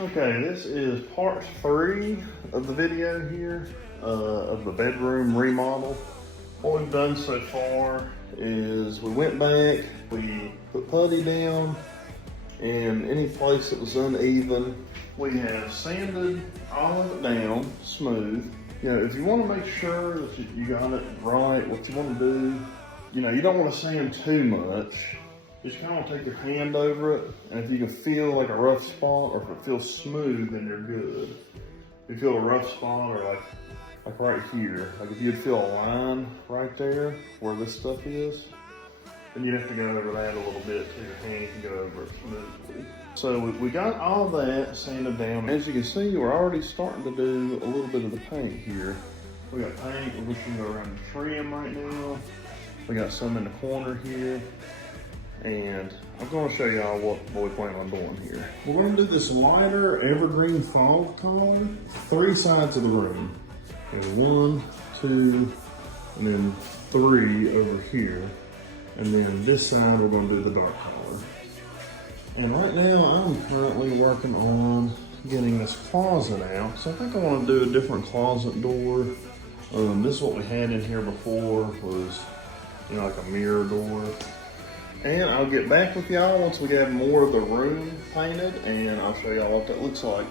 Okay, this is part 3 of the video here of the bedroom remodel. What we've done so far is we went back, we put putty down, and any place that was uneven, we have sanded all of it down smooth. You know, if you want to make sure that you got it right, what you want to do, you know, you don't want to sand too much. Just kind of take your hand over it, and if you can feel like a rough spot, or if it feels smooth, then you're good. If you feel a rough spot, or like right here, like if you'd feel a line right there where this stuff is, then you'd have to go over that a little bit so your hand can go over it smoothly. So we got all that sanded down. As you can see, we're already starting to do a little bit of the paint here. We got paint, we're just gonna go around the trim right now. We got some in the corner here. And I'm going to show y'all what we plan on doing here. We're going to do this lighter Evergreen Fog color, 3 sides of the room. There's 1, 2, and then 3 over here. And then this side we're going to do the dark color. And right now I'm currently working on getting this closet out. So I think I want to do a different closet door. This is what we had in here before, was, you know, like a mirror door. And I'll get back with y'all once we have more of the room painted, and I'll show y'all what that looks like.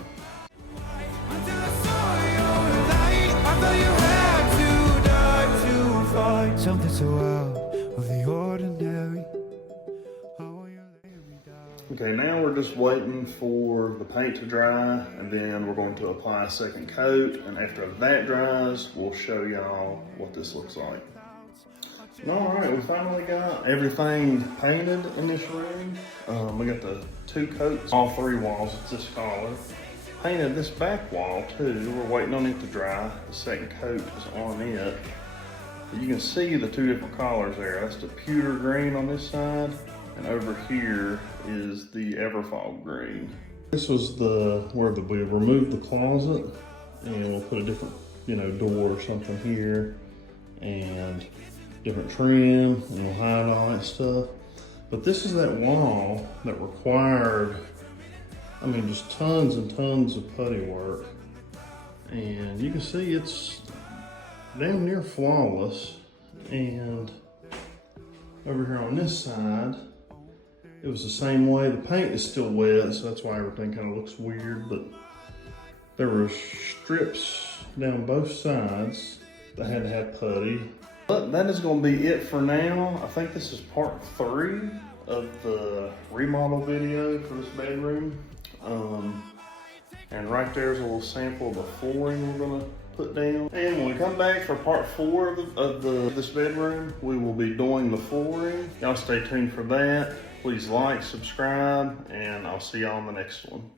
Okay, now we're just waiting for the paint to dry, and then we're going to apply a second coat, and after that dries, we'll show y'all what this looks like. All right, we finally got everything painted in this room. We got the 2 coats, all 3 walls, it's this color. Painted this back wall too. We're waiting on it to dry. The second coat is on it. You can see the 2 different colors there. That's the Pewter Green on this side, and over here is the Everfog Green. This was where we removed the closet, and we'll put a different, you know, door or something here, and different trim, and we'll hide all that stuff. But this is that wall that required, I mean, just tons and tons of putty work. And you can see it's damn near flawless. And over here on this side, it was the same way. The paint is still wet, so that's why everything kind of looks weird, but there were strips down both sides that had to have putty. But that is going to be it for now. I think this is part 3 of the remodel video for this bedroom. And right there's a little sample of the flooring we're going to put down. And when we come back for part 4 of this bedroom, we will be doing the flooring. Y'all stay tuned for that. Please like, subscribe, and I'll see y'all on the next one.